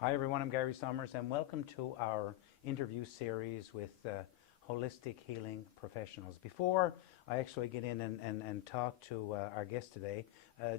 Hi everyone, I'm Gary Summers and welcome to our interview series with holistic healing professionals. Before I actually get in and talk to our guest today,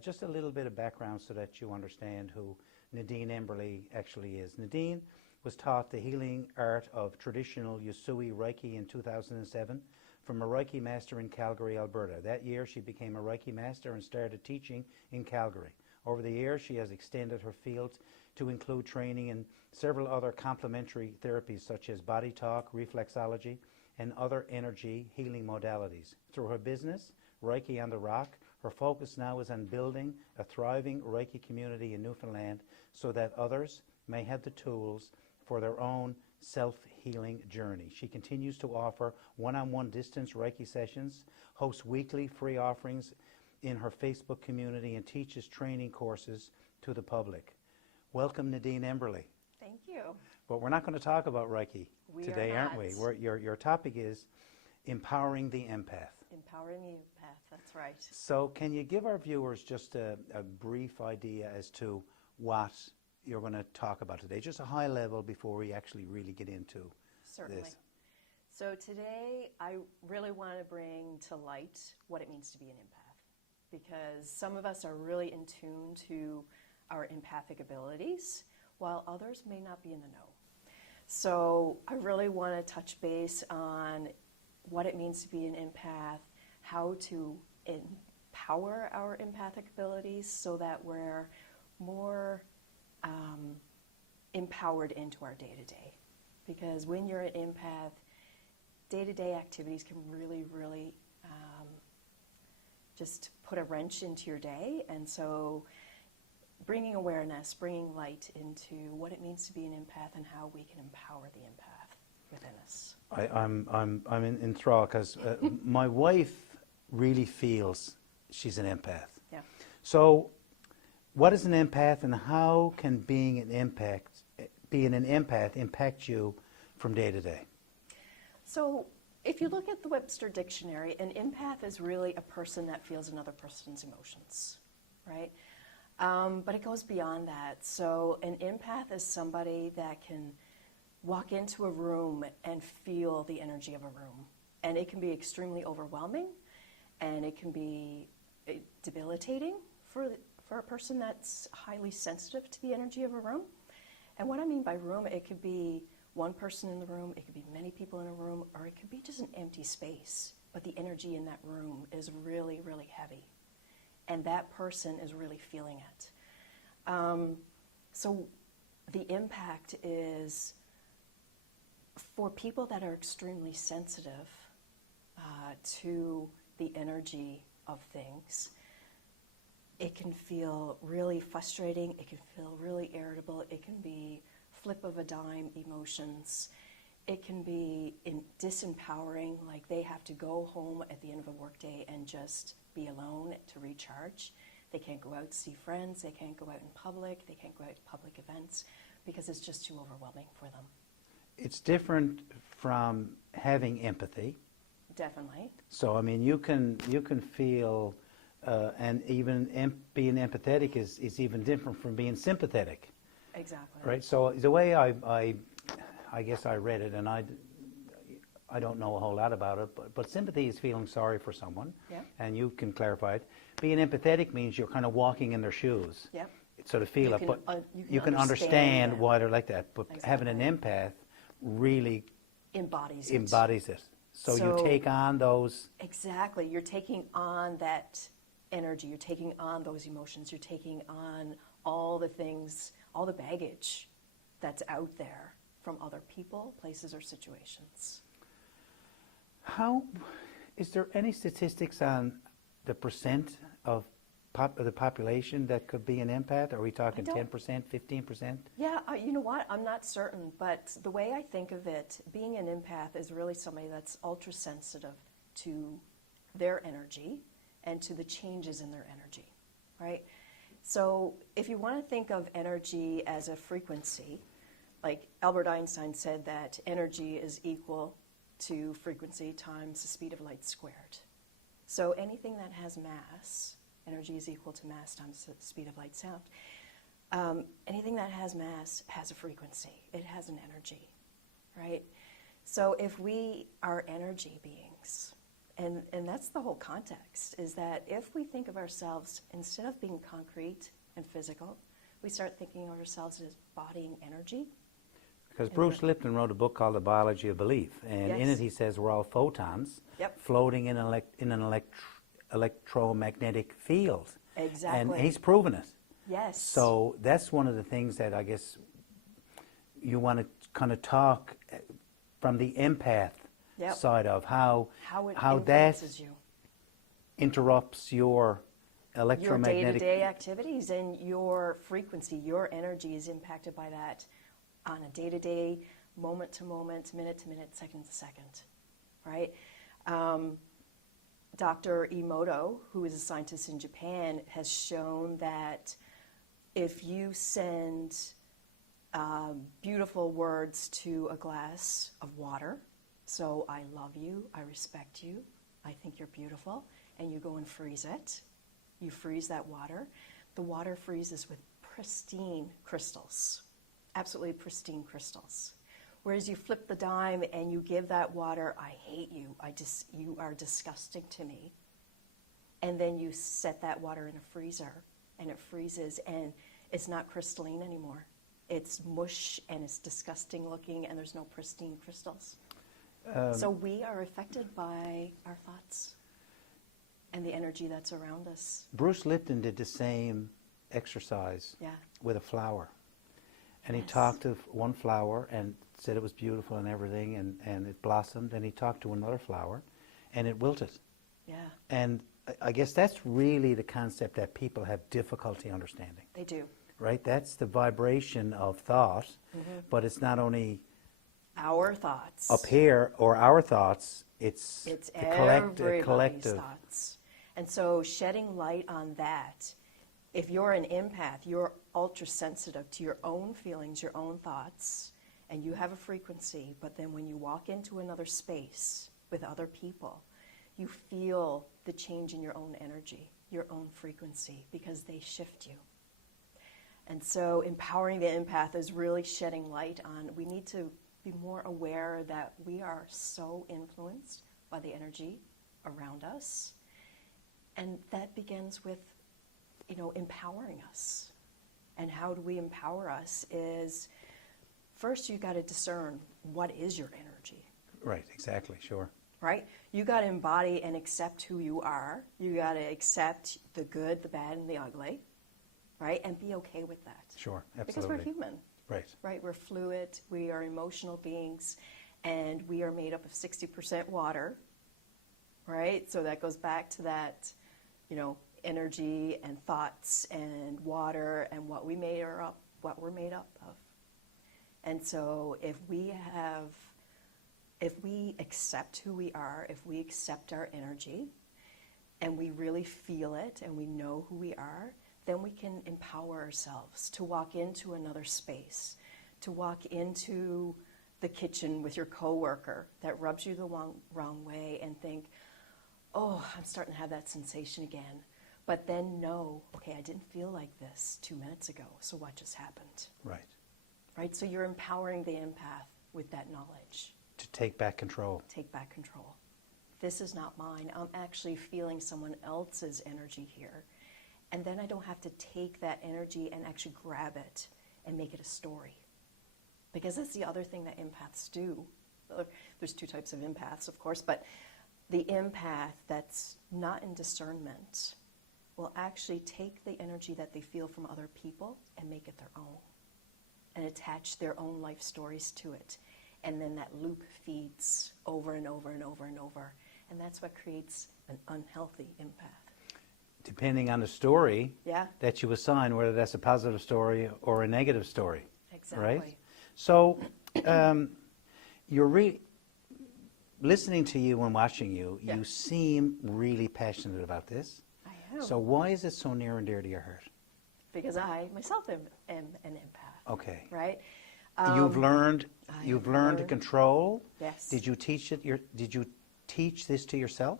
just a little bit of background so that you understand who Nadine Emberley actually is. Nadine was taught the healing art of traditional Usui Reiki in 2007 from a Reiki master in Calgary, Alberta. That year she became a Reiki master and started teaching in Calgary. Over the years she has extended her field to include training in several other complementary therapies such as body talk, reflexology, and other energy healing modalities. Through her business, Reiki on the Rock, her focus now is on building a thriving Reiki community in Newfoundland so that others may have the tools for their own self-healing journey. She continues to offer one-on-one distance Reiki sessions, hosts weekly free offerings in her Facebook community, and teaches training courses to the public. Welcome, Nadine Emberley. Thank you. But we're not going to talk about Reiki today, aren't we? Your topic is empowering the empath. Empowering the empath, that's right. So can you give our viewers just a brief idea as to what you're going to talk about today? Just a high level before we actually really get into Certainly. this. So today I really want to bring to light what it means to be an empath, because some of us are really in tune to our empathic abilities, while others may not be in the know. So I really want to touch base on what it means to be an empath, how to empower our empathic abilities so that we're more empowered into our day-to-day. Because when you're an empath, day-to-day activities can really just put a wrench into your day, and so bringing awareness, bringing light into what it means to be an empath and how we can empower the empath within us. I'm enthralled because my wife really feels she's an empath. Yeah. So what is an empath, and how can being an empath impact you from day to day? So if you look at the Webster Dictionary, an empath is really a person that feels another person's emotions, right? But it goes beyond that. So an empath is somebody that can walk into a room and feel the energy of a room. And it can be extremely overwhelming, and it can be debilitating for a person that's highly sensitive to the energy of a room. And what I mean by room, it could be one person in the room, it could be many people in a room, or it could be just an empty space. But the energy in that room is really heavy. And that person is really feeling it. So the impact is for people that are extremely sensitive to the energy of things. It can feel really frustrating, it can feel really irritable, it can be flip of a dime emotions. It can be disempowering, like they have to go home at the end of a workday and just be alone to recharge. They can't go out to see friends, they can't go out in public, they can't go out to public events because it's just too overwhelming for them. It's different from having empathy. Definitely. So I mean, you can feel, and even being empathetic is even different from being sympathetic. Exactly. Right. So the way I guess I read it, and I don't know a whole lot about it, but sympathy is feeling sorry for someone, yeah. And you can clarify it. Being empathetic means you're kind of walking in their shoes, yeah. Sort of feel you it, can, but you can understand them. why they're like that. But Exactly. having an empath really embodies it. So you take on those. Exactly. You're taking on that energy. You're taking on those emotions. You're taking on all the things, all the baggage that's out there from other people, places, or situations. How is there any statistics on the percent of the population that could be an empath? Are we talking 10%, 15%? Yeah, you know what? I'm not certain, but the way I think of it, being an empath is really somebody that's ultra sensitive to their energy and to the changes in their energy, right? So if you want to think of energy as a frequency, like Albert Einstein said that energy is equal to frequency times the speed of light squared. So anything that has mass, energy is equal to mass times the speed of light sound. Anything that has mass has a frequency. It has an energy, right? So if we are energy beings, and that's the whole context, is that if we think of ourselves, instead of being concrete and physical, we start thinking of ourselves as bodying energy. Because Bruce Lipton wrote a book called The Biology of Belief, and in it he says we're all photons floating in an electromagnetic field. Exactly. And he's proven it. Yes. So that's one of the things that I guess you want to kind of talk from the empath side of how that you. interrupts your electromagnetic... Your day-to-day activities, and your frequency, your energy is impacted by that on a day-to-day, moment-to-moment, minute-to-minute, second-to-second, right? Dr. Emoto, who is a scientist in Japan, has shown that if you send beautiful words to a glass of water, so I love you, I respect you, I think you're beautiful, and you go and freeze it, you freeze that water, the water freezes with pristine crystals, absolutely pristine crystals. Whereas you flip the dime and you give that water, I hate you, you are disgusting to me, and then you set that water in a freezer and it freezes and it's not crystalline anymore. It's mush and it's disgusting looking and there's no pristine crystals. So we are affected by our thoughts and the energy that's around us. Bruce Lipton did the same exercise with a flower. And he talked to one flower and said it was beautiful and everything, and it blossomed. And he talked to another flower, and it wilted. Yeah. And I guess that's really the concept that people have difficulty understanding. They do. Right? That's the vibration of thought, but it's not only our thoughts up here or our thoughts, it's the collective thoughts. And so shedding light on that, if you're an empath, you're ultra sensitive to your own feelings, your own thoughts, and you have a frequency, but then when you walk into another space with other people, you feel the change in your own energy, your own frequency, because they shift you. And so empowering the empath is really shedding light on, we need to be more aware that we are so influenced by the energy around us. And that begins with, empowering us. And how do we empower us is, first you got to discern what is your energy. Right, exactly, sure. Right? You got to embody and accept who you are. You got to accept the good, the bad, and the ugly. Right? And be okay with that. Sure, absolutely. Because we're human. Right. Right? We're fluid, we are emotional beings, and we are made up of 60% water. Right? So that goes back to that, energy and thoughts and water and what we're made up of. And so if we accept who we are, if we accept our energy, and we really feel it and we know who we are, then we can empower ourselves to walk into another space, to walk into the kitchen with your coworker that rubs you the wrong way and think, oh, I'm starting to have that sensation again. But then know, okay, I didn't feel like this 2 minutes ago, so what just happened? Right. Right, so you're empowering the empath with that knowledge. To take back control. Take back control. This is not mine. I'm actually feeling someone else's energy here. And then I don't have to take that energy and actually grab it and make it a story. Because that's the other thing that empaths do. There's two types of empaths, of course, but the empath that's not in discernment will actually take the energy that they feel from other people and make it their own and attach their own life stories to it. And then that loop feeds over and over and over and over. And that's what creates an unhealthy empath. Depending on the story that you assign, whether that's a positive story or a negative story. Exactly. Right? So you're listening to you and watching you, you seem really passionate about this. I am. So why is it so near and dear to your heart? Because I myself am an empath. Okay. Right? You've learned to control. Yes. Did you teach it? Did you teach this to yourself?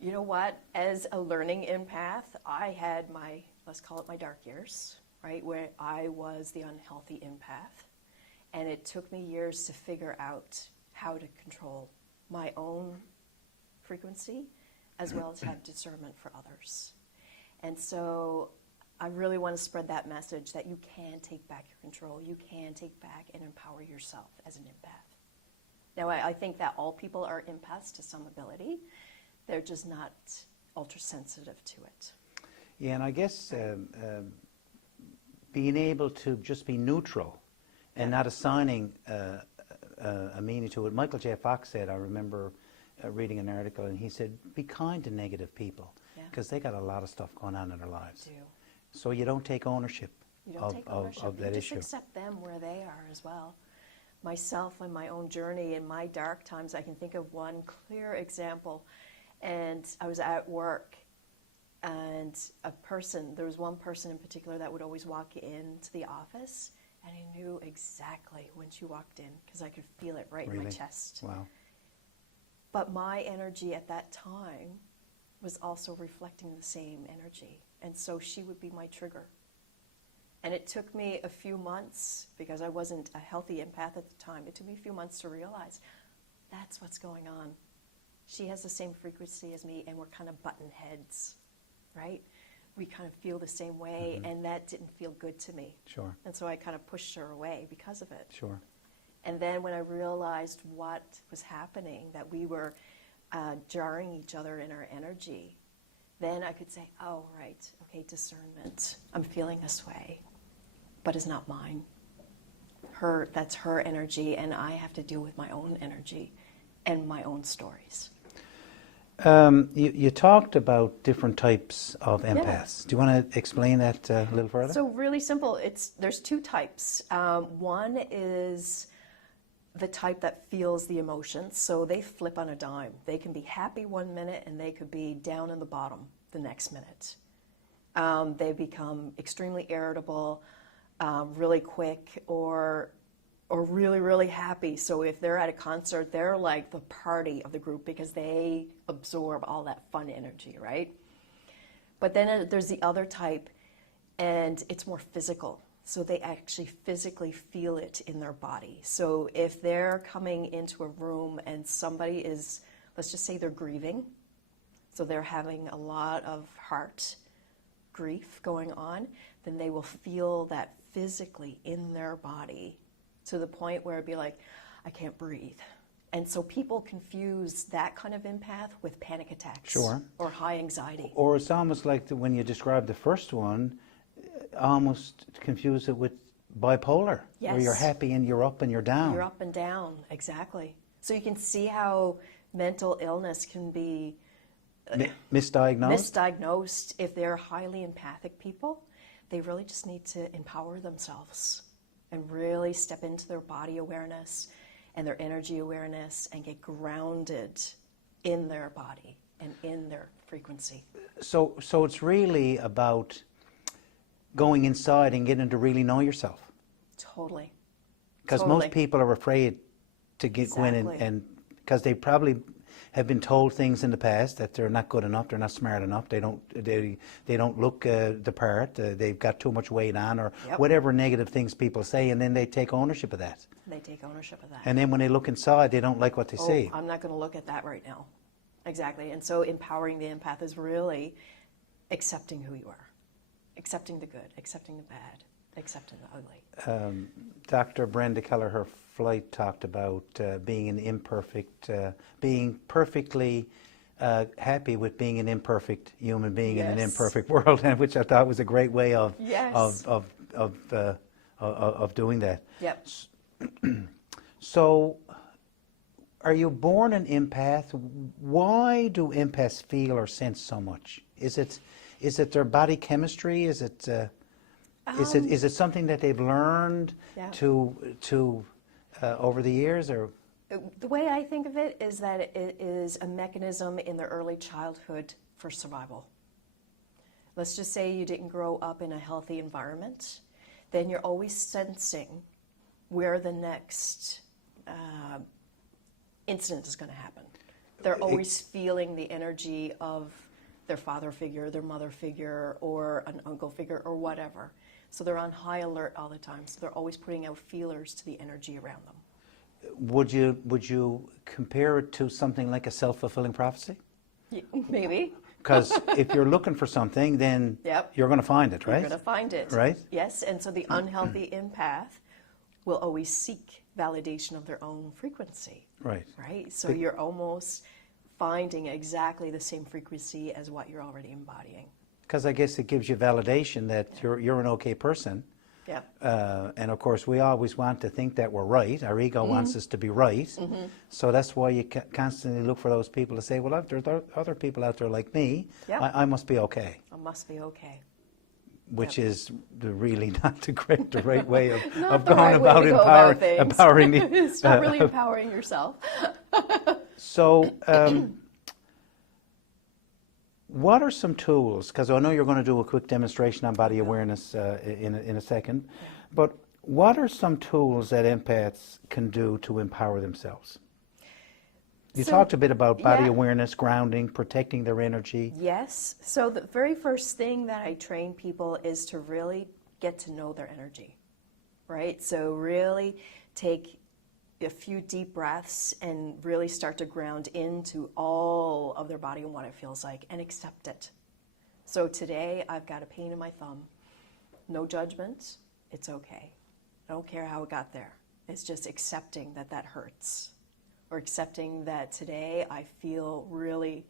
You know what? As a learning empath, I had let's call it my dark years, right, where I was the unhealthy empath. And it took me years to figure out how to control my own frequency as well as have discernment for others. And so I really want to spread that message that you can take back your control. You can take back and empower yourself as an empath. Now, I think that all people are empaths to some ability. They're just not ultra sensitive to it. Yeah, and I guess being able to just be neutral and not assigning a meaning to it. Michael J. Fox said, I remember reading an article, and he said, be kind to negative people, because they got a lot of stuff going on in their lives. They do. So you don't take ownership, of that you issue. just accept them where they are as well. Myself and my own journey in my dark times, I can think of one clear example. And I was at work, and there was one person in particular that would always walk into the office, and I knew exactly when she walked in because I could feel it right in my chest. Wow. But my energy at that time was also reflecting the same energy. And so she would be my trigger. And it took me a few months, because I wasn't a healthy empath at the time, it took me a few months to realize that's what's going on. She has the same frequency as me, and we're kind of button heads, right? We kind of feel the same way, and that didn't feel good to me. Sure. And so I kind of pushed her away because of it. Sure. And then when I realized what was happening, that we were jarring each other in our energy, then I could say, oh, right, okay, discernment. I'm feeling this way, but it's not mine. That's her energy, and I have to deal with my own energy and my own stories. You talked about different types of empaths. Do you want to explain that a little further? So really simple. There's two types. One is the type that feels the emotions. So they flip on a dime. They can be happy one minute, and they could be down in the bottom the next minute. They become extremely irritable, really quick, or really, really happy. So if they're at a concert, they're like the party of the group because they absorb all that fun energy, right? But then there's the other type, and it's more physical. So they actually physically feel it in their body. So if they're coming into a room and somebody is, let's just say they're grieving, so they're having a lot of heart grief going on, then they will feel that physically in their body, to the point where it'd be like, I can't breathe. And so people confuse that kind of empath with panic attacks. Sure. Or high anxiety. Or it's almost like when you described the first one, almost confuse it with bipolar. Yes. Where you're happy and you're up and you're down. You're up and down, exactly. So you can see how mental illness can be misdiagnosed if they're highly empathic people. They really just need to empower themselves and really step into their body awareness and their energy awareness and get grounded in their body and in their frequency. So it's really about going inside and getting to really know yourself. Totally. Because most people are afraid to go in and because they probably have been told things in the past that they're not good enough, they're not smart enough, they don't look the part, they've got too much weight on, or whatever negative things people say, and then they take ownership of that. They take ownership of that. And then when they look inside, they don't like what they see. I'm not going to look at that right now. Exactly. And so empowering the empath is really accepting who you are, accepting the good, accepting the bad, accepting the ugly. Dr. Brenda Kelleher-Floyd talked about being perfectly happy with being an imperfect human being in an imperfect world, and which I thought was a great way of doing that. Yep. So, are you born an empath? Why do empaths feel or sense so much? Is it their body chemistry? Is it something that they've learned to over the years, or? The way I think of it is that it is a mechanism in their early childhood for survival. Let's just say you didn't grow up in a healthy environment, then you're always sensing where the next incident is going to happen. They're always feeling the energy of their father figure, their mother figure, or an uncle figure, or whatever. So they're on high alert all the time. So they're always putting out feelers to the energy around them. Would you compare it to something like a self-fulfilling prophecy? Yeah, maybe. Because if you're looking for something, then you're going to find it, right? You're going to find it. Right? Yes, and so the unhealthy empath will always seek validation of their own frequency. Right. Right? So you're almost finding exactly the same frequency as what you're already embodying. Because I guess it gives you validation that you're an okay person. Yeah. And of course, we always want to think that we're right. Our ego wants us to be right. So that's why you constantly look for those people to say, well, if there's other people out there like me, I must be okay. I must be okay. Which is really not the right way of going about empowering the... It's not really empowering yourself. So, what are some tools, because I know you're going to do a quick demonstration on body awareness in a second, but what are some tools that empaths can do to empower themselves? You talked a bit about body awareness, grounding, protecting their energy. Yes. So the very first thing that I train people is to really get to know their energy, right? So really take a few deep breaths and really start to ground into all of their body and what it feels like and accept it. So today I've got a pain in my thumb. No judgment. It's okay. I don't care how it got there. It's just accepting that that hurts. Or accepting that today I feel really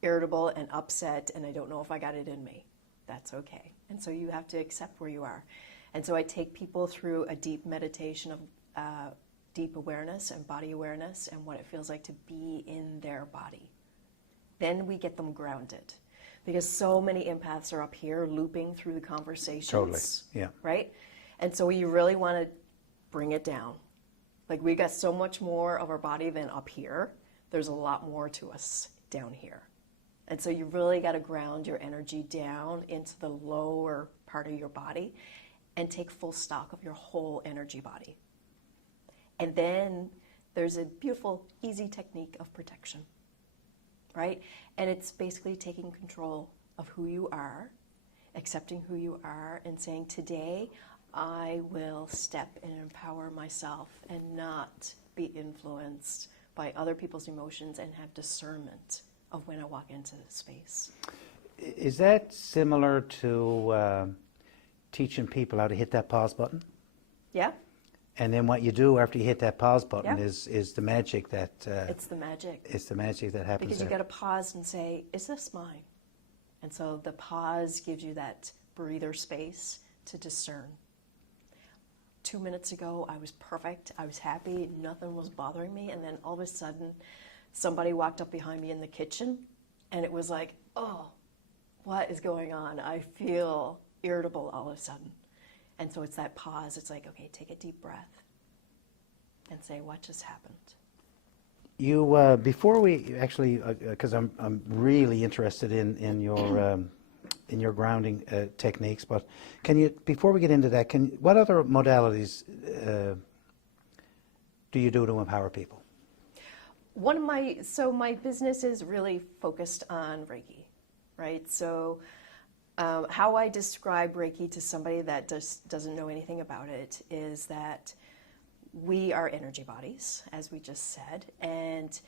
irritable and upset and I don't know if I got it in me. That's okay. And so you have to accept where you are. And so I take people through a deep meditation of deep awareness and body awareness and what it feels like to be in their body. Then we get them grounded. Because so many empaths are up here looping through the conversations. Totally, yeah. Right? And so you really want to bring it down. Like we got so much more of our body than up here. There's a lot more to us down here. And so you really got to ground your energy down into the lower part of your body and take full stock of your whole energy body. And then there's a beautiful, easy technique of protection, right? And it's basically taking control of who you are, accepting who you are, and saying, today I will step and empower myself and not be influenced by other people's emotions and have discernment of when I walk into the space. Is that similar to teaching people how to hit that pause button? Yeah. And then what you do after you hit that pause button is the magic that... it's the magic. It's the magic that happens because there. You got to pause and say, is this mine? And so the pause gives you that breather space to discern. 2 minutes ago, I was perfect, I was happy, nothing was bothering me, and then all of a sudden, somebody walked up behind me in the kitchen, and it was like, oh, what is going on? I feel irritable all of a sudden. And so it's that pause, it's like, okay, take a deep breath, and say, what just happened? You, before we actually, because I'm really interested in your grounding techniques, but can you, before we get into that, what other modalities do you do to empower people? My business is really focused on Reiki, right? So how I describe Reiki to somebody that doesn't know anything about it is that we are energy bodies, as we just said, and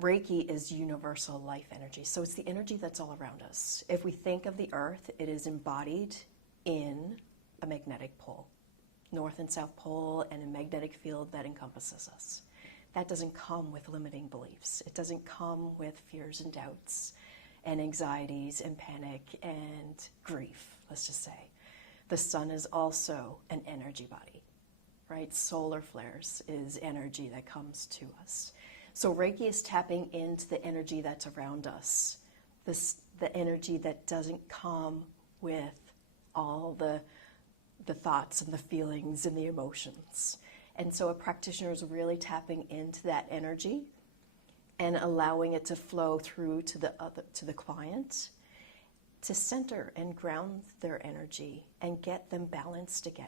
Reiki is universal life energy. So it's the energy that's all around us. If we think of the earth, it is embodied in a magnetic pole, north and south pole, and a magnetic field that encompasses us. That doesn't come with limiting beliefs. It doesn't come with fears and doubts and anxieties and panic and grief, let's just say. The sun is also an energy body, right? Solar flares is energy that comes to us. So Reiki is tapping into the energy that's around us, the energy that doesn't come with all the thoughts and the feelings and the emotions. And so a practitioner is really tapping into that energy and allowing it to flow through to the client to center and ground their energy and get them balanced again.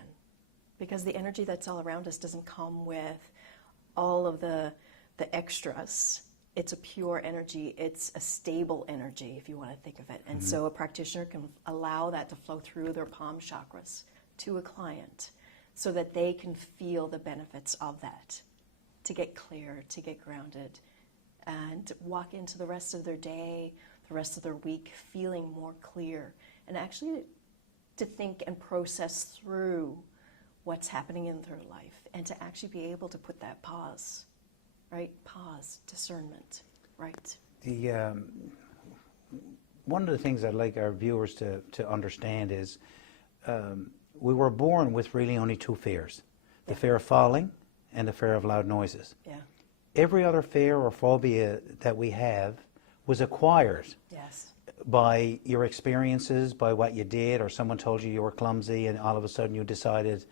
Because the energy that's all around us doesn't come with all of the extras it's a pure energy, it's a stable energy, if you want to think of it. And so a practitioner can allow that to flow through their palm chakras to a client so that they can feel the benefits of that, to get clear, to get grounded, and walk into the rest of their day, the rest of their week, feeling more clear, and actually to think and process through what's happening in their life, and to actually be able to put that pause, right? Pause, discernment, right? One of the things I'd like our viewers to understand is we were born with really only two fears, the fear of falling and the fear of loud noises. Yeah. Every other fear or phobia that we have was acquired by your experiences, by what you did, or someone told you you were clumsy and all of a sudden you decided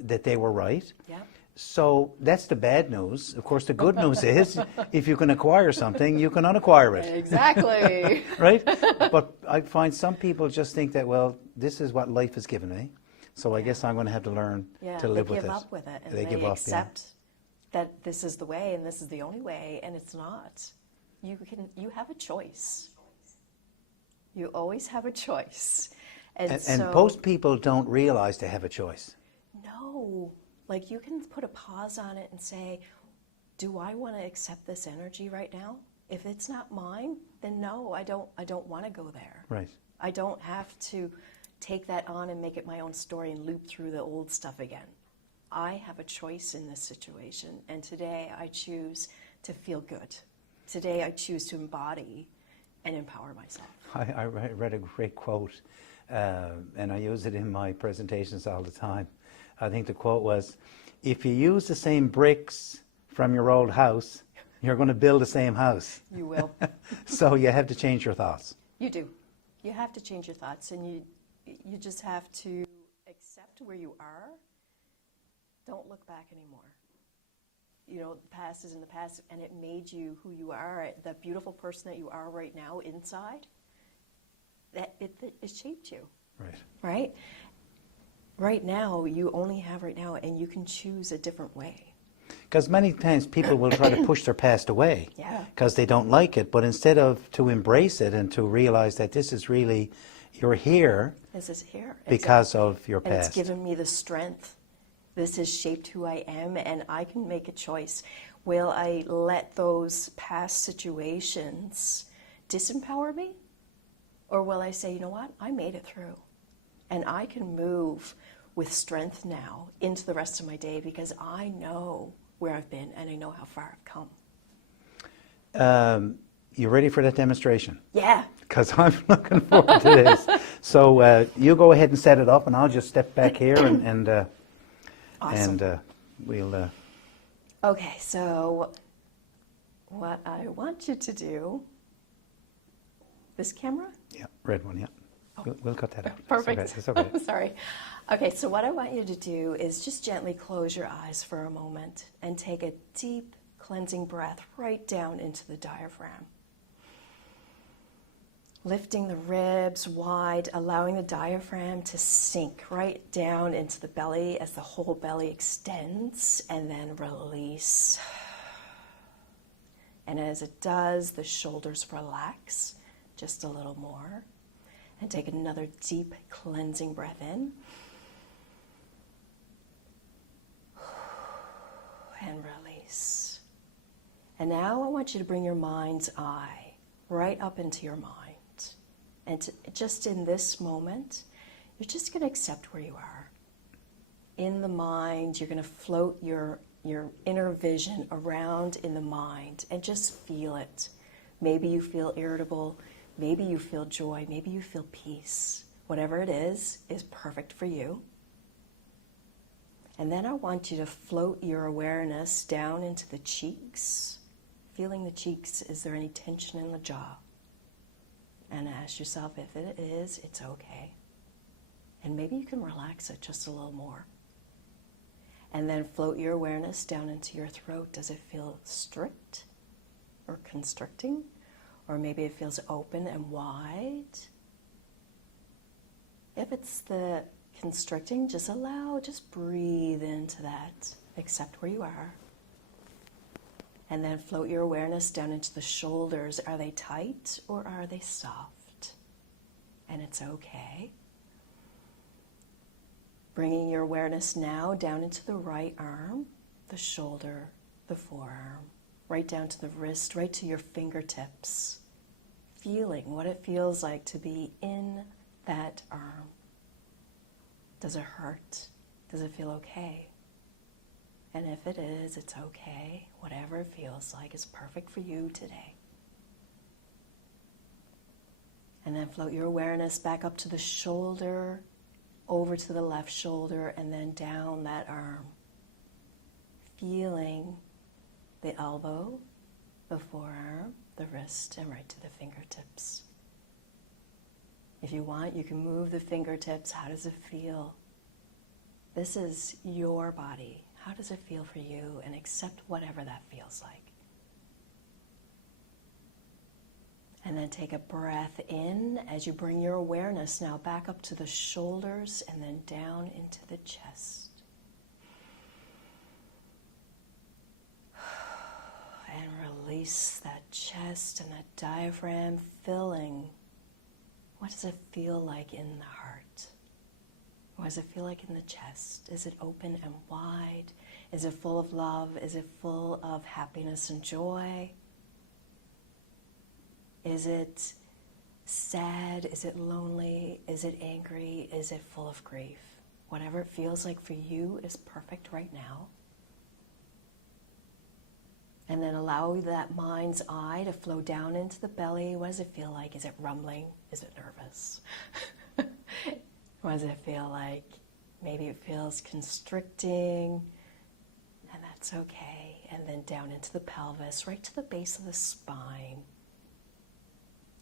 that they were right. Yeah. So that's the bad news. Of course, the good news is if you can acquire something, you can unacquire it. Exactly. Right? But I find some people just think that, well, this is what life has given me, so I guess I'm going to have to learn to live with it. They give up with it, and they give up, accept that this is the way and this is the only way, and it's not. You have a choice. You always have a choice. And most people don't realize they have a choice. No. Like, you can put a pause on it and say, do I want to accept this energy right now? If it's not mine, then no, I don't want to go there. Right. I don't have to take that on and make it my own story and loop through the old stuff again. I have a choice in this situation, and today I choose to feel good. Today I choose to embody and empower myself. I read a great quote, and I use it in my presentations all the time. I think the quote was, if you use the same bricks from your old house, you're going to build the same house. You will. So you have to change your thoughts. You do. You have to change your thoughts, and you just have to accept where you are. Don't look back anymore. You know, the past is in the past, and it made you who you are, the beautiful person that you are right now inside. That it shaped you. Right. Right? Right now, you only have right now, and you can choose a different way. Because many times people will try to push their past away because they don't like it, but instead of to embrace it and to realize that this is really, you're here, this is here because of your past. And it's given me the strength. This has shaped who I am, and I can make a choice. Will I let those past situations disempower me? Or will I say, you know what, I made it through. And I can move with strength now into the rest of my day because I know where I've been and I know how far I've come. You ready for that demonstration? Yeah. Because I'm looking forward to this. So you go ahead and set it up, and I'll just step back here and awesome. And we'll... Okay, so what I want you to do, this camera? Yeah, red one, yeah. We'll cut that out. Perfect. It's okay. I'm sorry. Okay, so what I want you to do is just gently close your eyes for a moment and take a deep cleansing breath right down into the diaphragm. Lifting the ribs wide, allowing the diaphragm to sink right down into the belly as the whole belly extends, and then release. And as it does, the shoulders relax just a little more. And take another deep cleansing breath in. And release. And now I want you to bring your mind's eye right up into your mind. And just in this moment, you're just going to accept where you are. In the mind, you're going to float your inner vision around in the mind and just feel it. Maybe you feel irritable. Maybe you feel joy, maybe you feel peace. Whatever it is perfect for you. And then I want you to float your awareness down into the cheeks. Feeling the cheeks, is there any tension in the jaw? And ask yourself, if it is, it's okay. And maybe you can relax it just a little more. And then float your awareness down into your throat. Does it feel strict or constricting? Or maybe it feels open and wide. If it's the constricting, just breathe into that. Accept where you are. And then float your awareness down into the shoulders. Are they tight or are they soft? And it's okay. Bringing your awareness now down into the right arm, the shoulder, the forearm, right down to the wrist, right to your fingertips. Feeling what it feels like to be in that arm. Does it hurt? Does it feel okay? And if it is, it's okay. Whatever it feels like is perfect for you today. And then float your awareness back up to the shoulder, over to the left shoulder, and then down that arm. Feeling the elbow, the forearm, the wrist, and right to the fingertips. If you want, you can move the fingertips. How does it feel? This is your body. How does it feel for you? And accept whatever that feels like. And then take a breath in as you bring your awareness now back up to the shoulders and then down into the chest. And release that chest and that diaphragm filling. What does it feel like in the heart? What does it feel like in the chest? Is it open and wide? Is it full of love? Is it full of happiness and joy? Is it sad? Is it lonely? Is it angry? Is it full of grief? Whatever it feels like for you is perfect right now. And then allow that mind's eye to flow down into the belly. What does it feel like? Is it rumbling? Is it nervous? What does it feel like? Maybe it feels constricting, and that's okay. And then down into the pelvis, right to the base of the spine.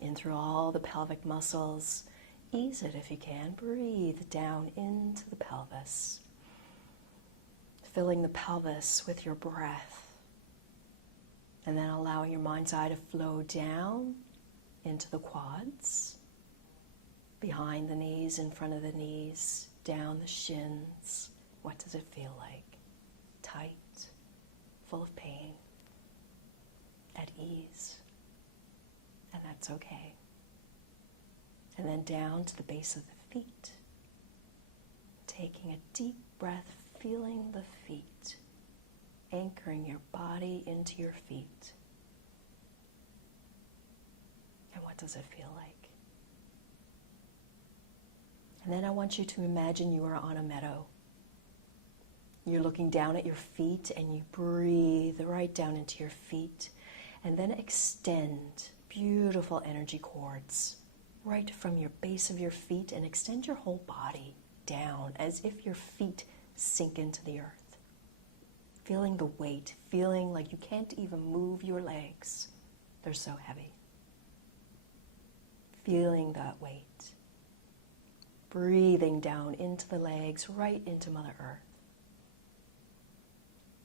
In through all the pelvic muscles. Ease it if you can. Breathe down into the pelvis. Filling the pelvis with your breath. And then allowing your mind's eye to flow down into the quads. Behind the knees, in front of the knees, down the shins. What does it feel like? Tight, full of pain, at ease. And that's okay. And then down to the base of the feet. Taking a deep breath, feeling the feet. Anchoring your body into your feet. And what does it feel like? And then I want you to imagine you are on a meadow. You're looking down at your feet and you breathe right down into your feet. And then extend beautiful energy cords right from your base of your feet and extend your whole body down as if your feet sink into the earth. Feeling the weight, feeling like you can't even move your legs. They're so heavy. Feeling that weight. Breathing down into the legs, right into Mother Earth.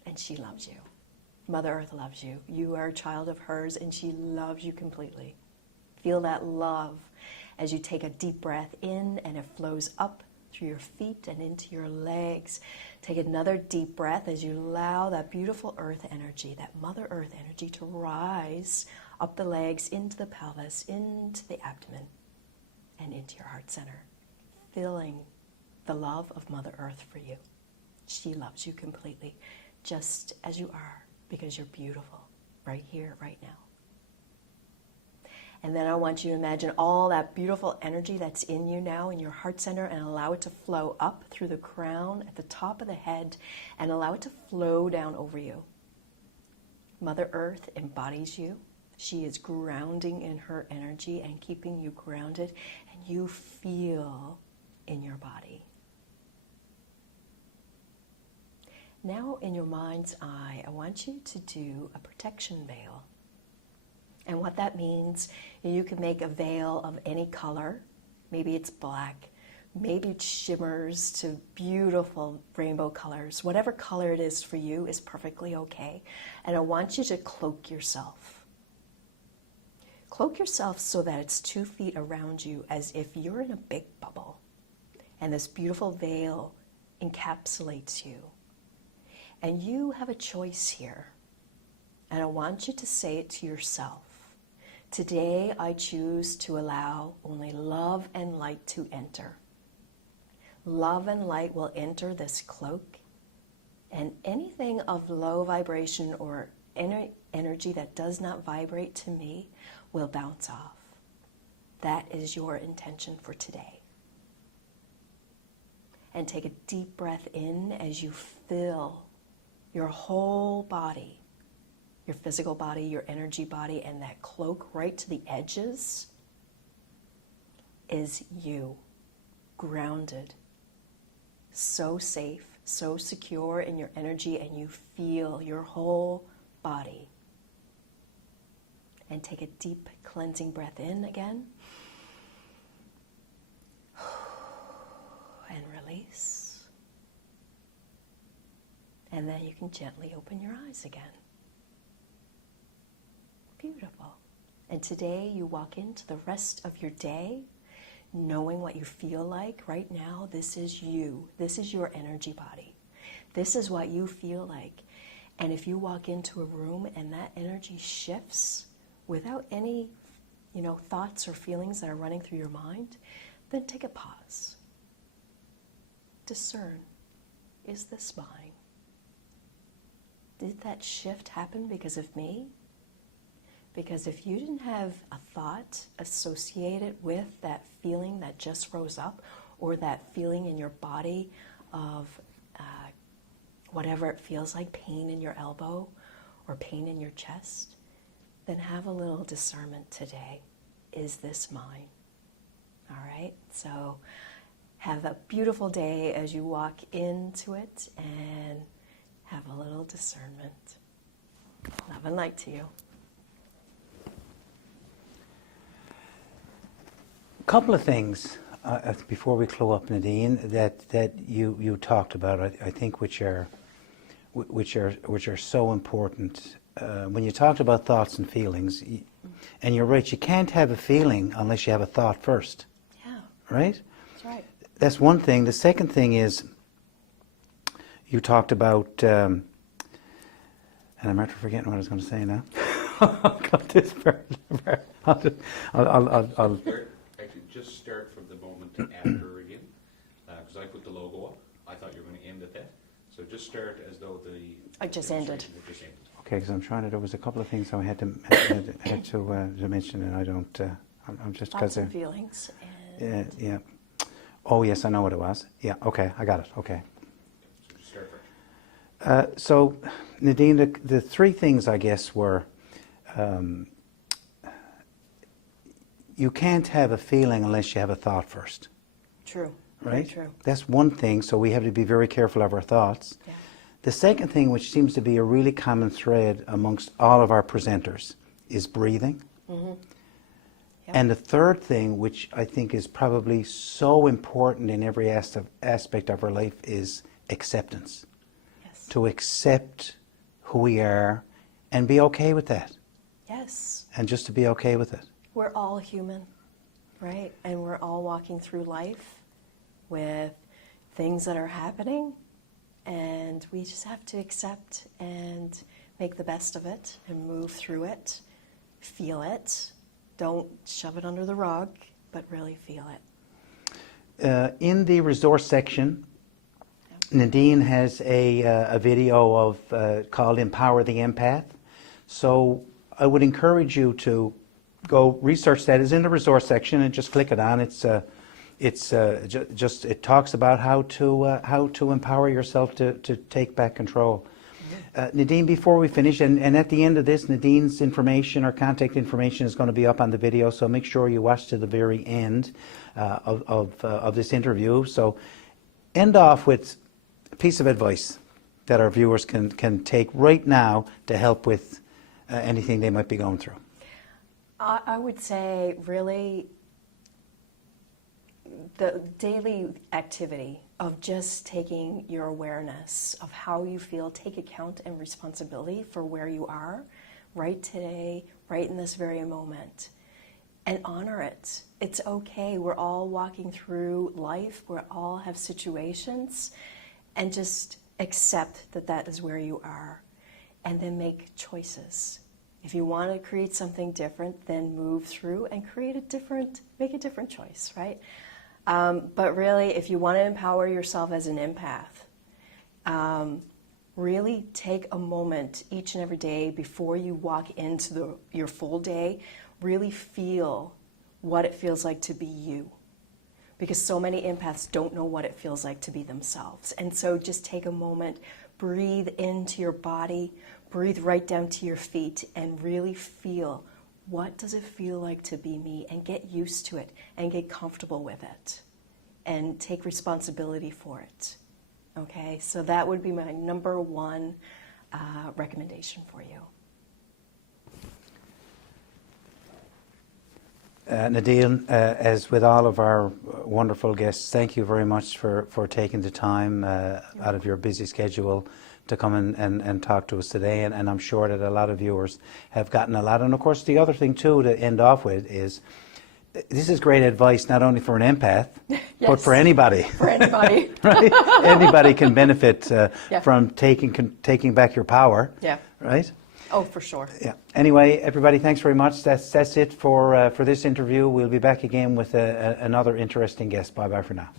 And she loves you. Mother Earth loves you. You are a child of hers and she loves you completely. Feel that love as you take a deep breath in and it flows up through your feet and into your legs. Take another deep breath as you allow that beautiful earth energy, that Mother Earth energy to rise up the legs, into the pelvis, into the abdomen, and into your heart center. Feeling the love of Mother Earth for you. She loves you completely, just as you are, because you're beautiful, right here, right now. And then I want you to imagine all that beautiful energy that's in you now in your heart center and allow it to flow up through the crown at the top of the head and allow it to flow down over you. Mother Earth embodies you. She is grounding in her energy and keeping you grounded, and you feel in your body. Now in your mind's eye, I want you to do a protection veil. And what that means, you can make a veil of any color. Maybe it's black, maybe it shimmers to beautiful rainbow colors. Whatever color it is for you is perfectly okay. And I want you to cloak yourself. Cloak yourself so that it's 2 feet around you as if you're in a big bubble. And this beautiful veil encapsulates you. And you have a choice here. And I want you to say it to yourself. Today I choose to allow only love and light to enter. Love and light will enter this cloak, and anything of low vibration or energy that does not vibrate to me will bounce off. That is your intention for today. And take a deep breath in as you fill your whole body, your physical body, your energy body, and that cloak right to the edges is you, grounded, so safe, so secure in your energy, and you feel your whole body. And take a deep cleansing breath in again. And release. And then you can gently open your eyes again. Beautiful. And today you walk into the rest of your day knowing what you feel like right now. This is you. This is your energy body. This is what you feel like. And if you walk into a room and that energy shifts without any, thoughts or feelings that are running through your mind, then take a pause. Discern, is this mine? Did that shift happen because of me? Because if you didn't have a thought associated with that feeling that just rose up, or that feeling in your body of whatever it feels like, pain in your elbow or pain in your chest, then have a little discernment today. Is this mine? All right, so have a beautiful day as you walk into it, and have a little discernment. Love and light to you. A couple of things before we close up, Nadine, that you talked about, I think, which are so important. When you talked about thoughts and feelings, and you're right, you can't have a feeling unless you have a thought first. Yeah. Right? That's right. That's one thing. The second thing is, you talked about, and I'm after forgetting what I was going to say now. Got this I'll Actually, just start from the moment after again, because I put the logo up. I thought you were going to end at that. So just start as though the... I just ended. Just ended. Okay, because I'm trying to. There was a couple of things I had to mention, and I don't. I'm just Thoughts and feelings. And yeah. Oh yes, I know what it was. Yeah. Okay, I got it. Okay. So just start fresh. So, Nadine, the three things I guess were. You can't have a feeling unless you have a thought first. True. Right? Very true. That's one thing. So we have to be very careful of our thoughts. Yeah. The second thing, which seems to be a really common thread amongst all of our presenters, is breathing. Mm-hmm. Yep. And the third thing, which I think is probably so important in every aspect of our life, is acceptance. Yes. To accept who we are and be okay with that. Yes. And just to be okay with it. We're all human, right? And we're all walking through life with things that are happening, and we just have to accept and make the best of it and move through it, feel it. Don't shove it under the rug, but really feel it. In the resource section, Nadine has a video of called Empower the Empath. So I would encourage you to go research that. It's in the resource section, and just click it on. It talks about how to empower yourself to take back control. Nadine, before we finish, and at the end of this, Nadine's information or contact information is going to be up on the video, so make sure you watch to the very end of this interview. So end off with a piece of advice that our viewers can take right now to help with anything they might be going through. I would say really the daily activity of just taking your awareness of how you feel, take account and responsibility for where you are right today, right in this very moment, and honor it. It's okay. We're all walking through life. We all have situations, and just accept that that is where you are. and then make choices. If you want to create something different, then move through and make a different choice, right? But really, if you want to empower yourself as an empath, really take a moment each and every day before you walk into your full day. Really feel what it feels like to be you. Because so many empaths don't know what it feels like to be themselves. And so just take a moment, breathe into your body, breathe right down to your feet, and really feel, what does it feel like to be me? And get used to it and get comfortable with it and take responsibility for it. Okay, so that would be my number one recommendation for you. Nadine, as with all of our wonderful guests, thank you very much for taking the time out of your busy schedule to come and talk to us today. And I'm sure that a lot of viewers have gotten a lot. And of course, the other thing too to end off with is, this is great advice not only for an empath, yes. but for anybody. For anybody. Right? Anybody can benefit from taking back your power. Yeah. Right? Oh, for sure. Yeah. Anyway, everybody, thanks very much. That's it for this interview. We'll be back again with another interesting guest. Bye-bye for now.